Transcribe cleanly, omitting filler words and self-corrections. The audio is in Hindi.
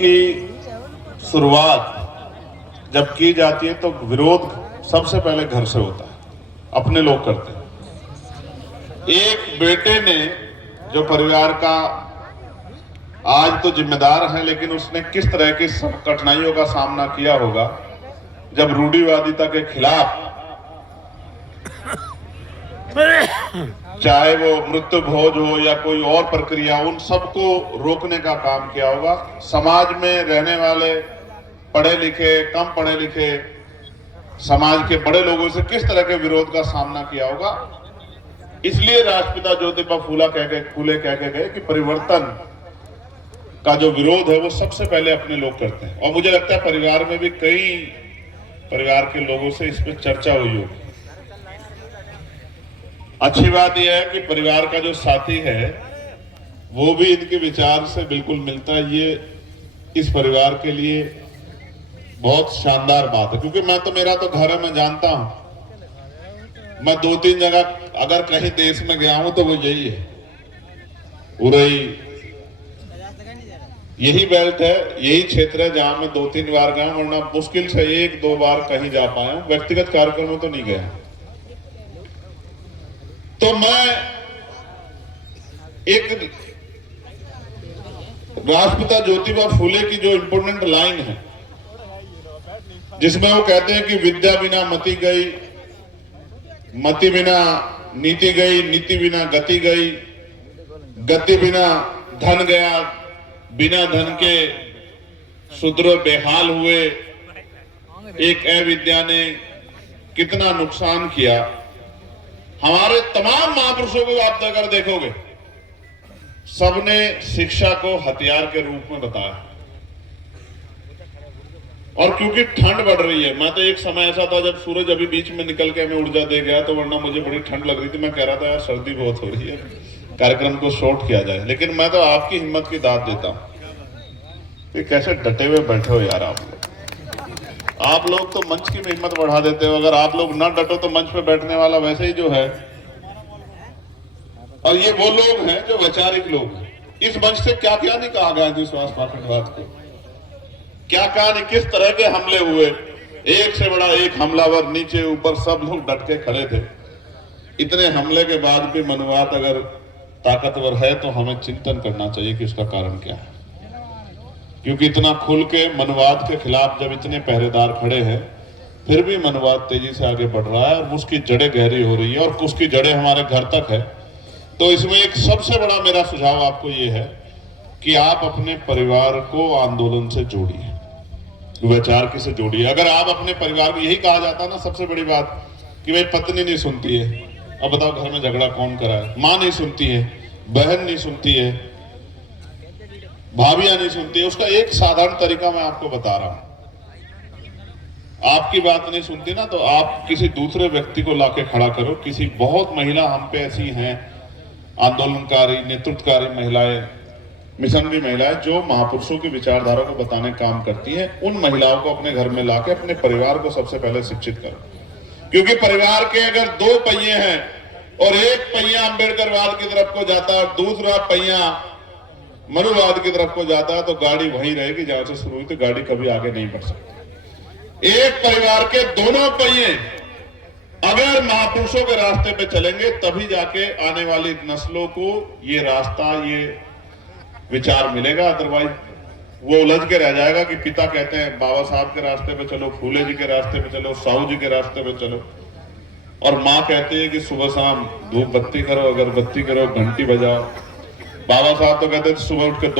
की शुरुआत जब की जाती है तो विरोध सबसे पहले घर से होता है, अपने लोग करते हैं। एक बेटे ने जो परिवार का आज तो जिम्मेदार है, लेकिन उसने किस तरह की कठिनाइयों का सामना किया होगा जब रूढ़िवादिता के खिलाफ, चाहे वो मृत्यु भोज हो या कोई और प्रक्रिया, उन सबको रोकने का काम किया होगा। समाज में रहने वाले पढ़े लिखे, कम पढ़े लिखे समाज के बड़े लोगों से किस तरह के विरोध का सामना किया होगा। इसलिए राष्ट्रपिता ज्योतिबा फूले कह के गए कि परिवर्तन का जो विरोध है वो सबसे पहले अपने लोग करते हैं। और मुझे लगता है परिवार में भी कई परिवार के लोगों से इस पर चर्चा हुई होगी। अच्छी बात यह है कि परिवार का जो साथी है वो भी इनके विचार से बिल्कुल मिलता है। ये इस परिवार के लिए बहुत शानदार बात है, क्योंकि मेरा तो घर है, मैं जानता हूं। मैं 2-3 जगह अगर कहीं देश में गया हूं तो वो यही है, उरई, यही बेल्ट है, यही क्षेत्र है जहां मैं 2-3 बार गया हूं, वरना मुश्किल से 1-2 बार कहीं जा पाया हूं। व्यक्तिगत कार्यक्रम में तो नहीं गया। तो मैं एक राष्ट्रपिता ज्योतिबा फूले की जो इंपोर्टेंट लाइन है जिसमें वो कहते हैं कि विद्या बिना मति गई, मति बिना नीति गई, नीति बिना गति गई, गति बिना धन गया, बिना धन के शूद्र बेहाल हुए। एक अविद्या ने कितना नुकसान किया। हमारे तमाम महापुरुषों को आप अगर देखोगे, सबने शिक्षा को हथियार के रूप में बताया। और क्योंकि ठंड बढ़ रही है, मैं तो एक समय ऐसा था जब सूरज अभी बीच में निकल के हमें ऊर्जा दे गया, तो वरना मुझे बड़ी ठंड लग रही थी। मैं कह रहा था यार सर्दी बहुत हो रही है, कार्यक्रम को शॉर्ट किया जाए। लेकिन मैं तो आपकी हिम्मत की दाद देता हूं कि कैसे डटे हुए बैठे हो यार आप लोग तो मंच की भी हिम्मत बढ़ा देते हो। अगर आप लोग ना डटो तो मंच पे बैठने वाला वैसे ही जो है। और ये वो लोग हैं जो वैचारिक लोग हैं। इस मंच से क्या क्या नहीं कहा गया अंधविश्वास पाखंडवाद को, क्या क्या नहीं, किस तरह के हमले हुए। एक से बड़ा एक हमलावर, नीचे ऊपर सब लोग डट के खड़े थे। इतने हमले के बाद भी मनुवाद अगर ताकतवर है तो हमें चिंतन करना चाहिए कि उसका कारण क्या है। क्योंकि इतना खुल के मनुवाद के खिलाफ जब इतने पहरेदार खड़े हैं, फिर भी मनुवाद तेजी से आगे बढ़ रहा है और उसकी जड़ें गहरी हो रही है और उसकी जड़ें हमारे घर तक है। तो इसमें एक सबसे बड़ा मेरा सुझाव आपको ये है कि आप अपने परिवार को आंदोलन से जोड़िए, वैचारिक से जोड़िए। अगर आप अपने परिवार को, यही कहा जाता है ना सबसे बड़ी बात, कि भाई पत्नी नहीं सुनती है, अब बताओ घर में झगड़ा कौन कराए। माँ नहीं सुनती है, बहन नहीं सुनती है, भाभियां नहीं सुनती है। उसका एक साधारण तरीका मैं आपको बता रहा हूं। आपकी बात नहीं सुनती ना, तो आप किसी दूसरे व्यक्ति को लाके खड़ा करो। किसी बहुत महिला हम पे ऐसी हैं, आंदोलनकारी, नेतृत्वकारी महिलाएं, मिशनरी महिलाएं, जो महापुरुषों की विचारधारा को बताने काम करती हैं। उन महिलाओं को अपने घर में लाके अपने परिवार को सबसे पहले शिक्षित करो। क्योंकि परिवार के अगर 2 पहिए हैं और एक पहिया अंबेडकरवाद की तरफ को जाता है और दूसरा पहिया मनुवाद की तरफ को जाता है, तो गाड़ी वहीं रहेगी जहां से शुरू हुई, तो गाड़ी कभी आगे नहीं बढ़ सकती। एक परिवार के दोनों पहिए अगर महापुरुषों के रास्ते पे चलेंगे, तभी जाके आने वाली नस्लों को ये रास्ता, ये विचार मिलेगा। अदरवाइज वो उलझ के रह जाएगा कि पिता कहते हैं बाबा साहब के रास्ते पे चलो, फूले जी के रास्ते पे चलो, साहू जी के रास्ते पे चलो, और माँ कहती है कि सुबह शाम धूप बत्ती करो, अगरबत्ती करो, घंटी बजाओ। बाबा साहब तो कहते थे सुबह उठ के 2